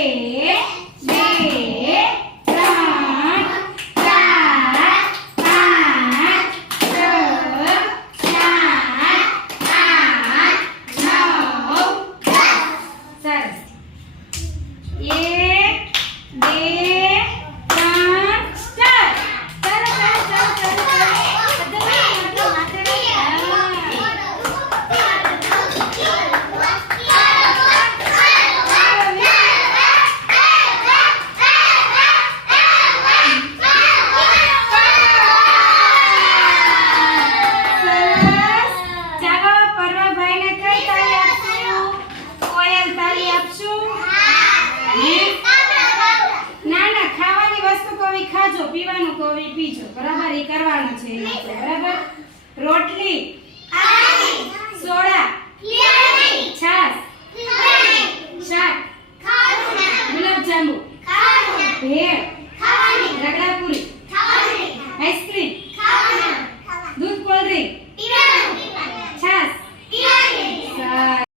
Hey. જો પીવાનું કોવી પીજો બરાબર એ કરવાનું છે બરાબર? રોટલી. સોડા. છાસ શાક. ગુલાબ જાંબુ ભેળ.